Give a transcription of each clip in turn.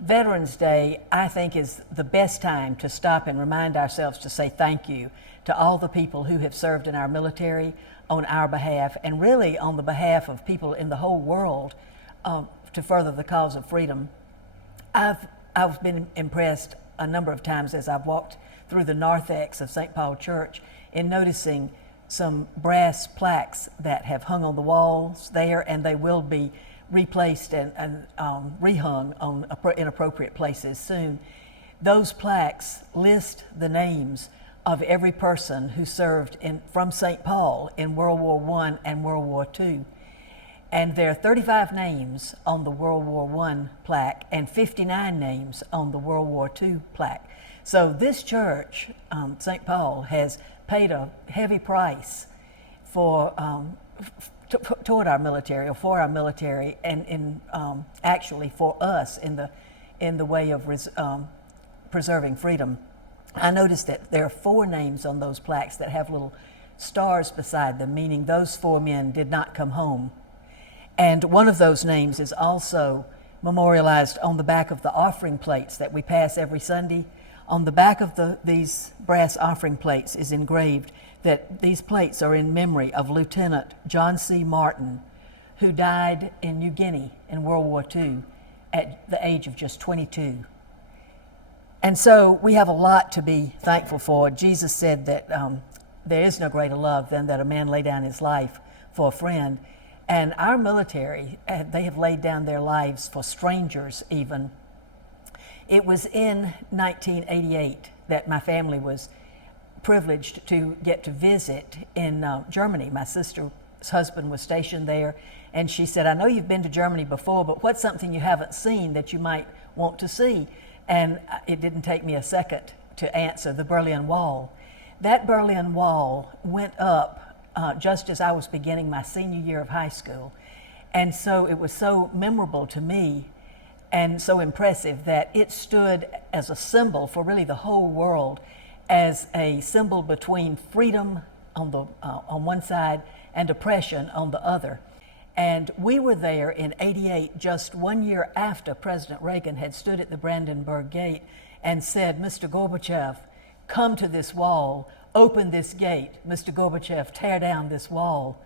Veterans Day, I think, is the best time to stop and remind ourselves to say thank you to all the people who have served in our military on our behalf, and really on the behalf of people in the whole world, to further the cause of freedom. I've been impressed a number of times as I've walked through the narthex of St. Paul Church in noticing some brass plaques that have hung on the walls there, and they will be replaced and rehung in appropriate places soon. Those plaques list the names of every person who served from St. Paul in World War I and World War II. And there are 35 names on the World War I plaque and 59 names on the World War II plaque. So this church, St. Paul, has paid a heavy price for toward our military, or for our military, and actually for us in the way of preserving freedom. I noticed that there are 4 names on those plaques that have little stars beside them, meaning those 4 men did not come home. And one of those names is also memorialized on the back of the offering plates that we pass every Sunday. On the back of these brass offering plates is engraved that these plates are in memory of Lieutenant John C. Martin, who died in New Guinea in World War II at the age of just 22. And so we have a lot to be thankful for. Jesus said that there is no greater love than that a man lay down his life for a friend. And our military, they have laid down their lives for strangers even. It was in 1988 that my family was privileged to get to visit in Germany. My sister's husband was stationed there, and she said, I know you've been to Germany before, but what's something you haven't seen that you might want to see? And it didn't take me a second to answer: the Berlin Wall. That Berlin Wall went up just as I was beginning my senior year of high school. And so it was so memorable to me and so impressive that it stood as a symbol for really the whole world, as a symbol between freedom on one side and oppression on the other. And we were there in '88, just 1 year after President Reagan had stood at the Brandenburg Gate and said, Mr. Gorbachev, come to this wall, open this gate. Mr. Gorbachev, tear down this wall.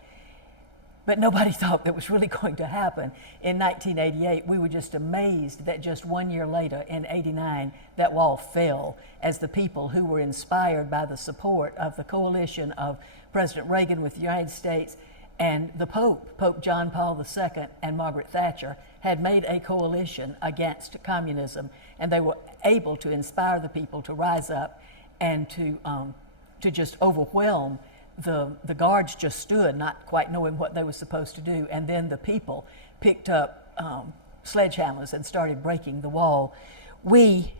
But nobody thought that was really going to happen. In 1988, we were just amazed that just 1 year later, in '89, that wall fell, as the people who were inspired by the support of the coalition of President Reagan with the United States and the Pope John Paul II, and Margaret Thatcher, had made a coalition against communism, and they were able to inspire the people to rise up and to just overwhelm. The guards just stood, not quite knowing what they were supposed to do, and then the people picked up sledgehammers and started breaking the wall. We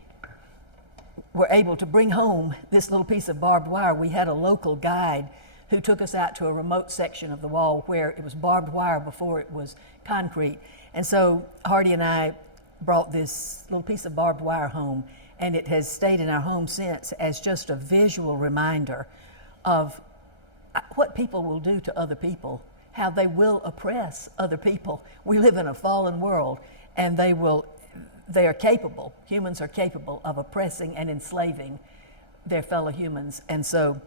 were able to bring home this little piece of barbed wire. We had a local guide who took us out to a remote section of the wall where it was barbed wire before it was concrete. And so Hardy and I brought this little piece of barbed wire home, and it has stayed in our home since as just a visual reminder of what people will do to other people, how they will oppress other people. We live in a fallen world, and they are capable, humans are capable of oppressing and enslaving their fellow humans. And so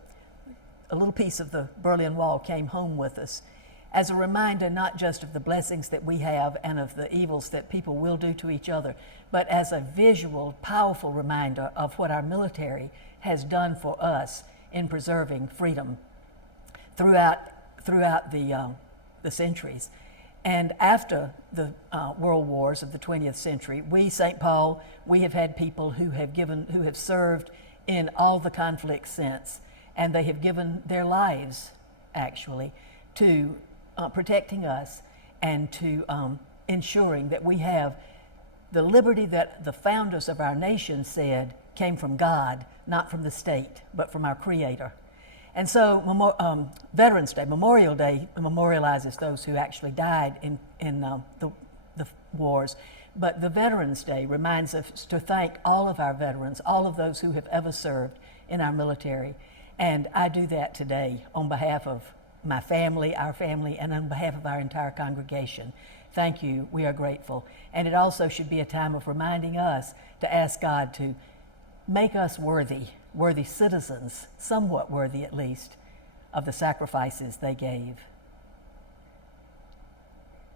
a little piece of the Berlin Wall came home with us as a reminder, not just of the blessings that we have and of the evils that people will do to each other, but as a visual, powerful reminder of what our military has done for us in preserving freedom throughout the centuries. And after the world wars of the 20th century, we, St. Paul, we have had people who have served in all the conflicts since, and they have given their lives, actually, to protecting us and to ensuring that we have the liberty that the founders of our nation said came from God, not from the state, but from our Creator. And so Veterans Day, Memorial Day, memorializes those who actually died in the wars. But the Veterans Day reminds us to thank all of our veterans, all of those who have ever served in our military. And I do that today on behalf of my family, our family, and on behalf of our entire congregation. Thank you. We are grateful. And it also should be a time of reminding us to ask God to make us worthy citizens, somewhat worthy at least, of the sacrifices they gave.